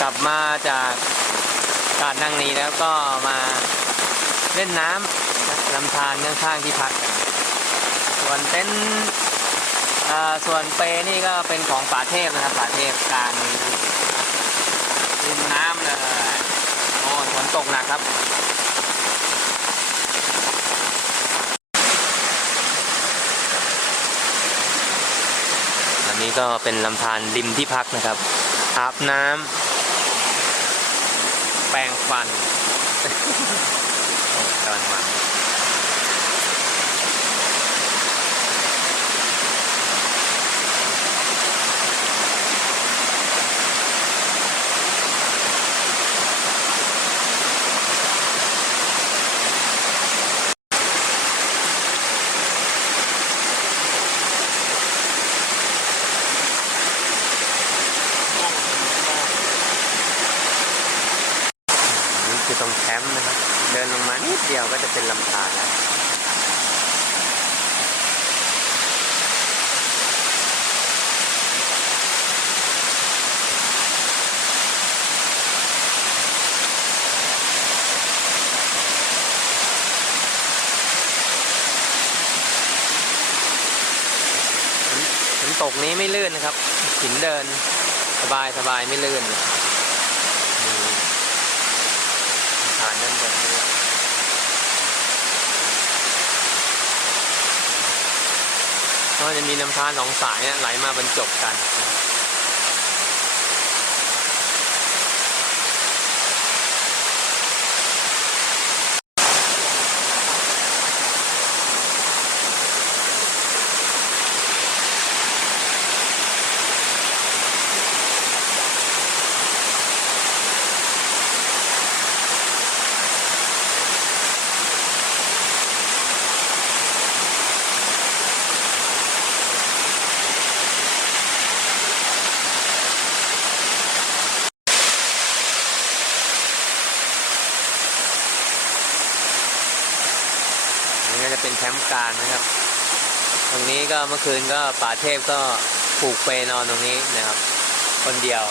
กลับมาจากกาดนางนีแล้วก็มาเล่นน้ำลำธารข้างๆที่พัก ส่วนเต็นท์ส่วนเปนี่ก็เป็นของป่าเทพนะครับป่าเทพกลางริมน้ำเลยโอ้ฝนตกหนักครับอันนี้ก็เป็นลำธารริมที่พักนะครับ อาบน้ำ แปรงฟันโอ้กำลังมัน คือตรงแคมป์นะครับ เดินลงมานิดเดียวก็จะเป็นลำธารแล้วฝนตกนี้ไม่ลื่นนะครับ หินเดินสบายสบายไม่ลื่นมีฐานด้านบนด้วย ก็จะมีน้ำธารสองสายไหลมาบรรจบกัน ก็จะเป็นแคมป์กลางนะครับ ตรงนี้ก็เมื่อคืนก็ป่าเทพก็ผูกเปนอนตรงนี้นะครับ คนเดียว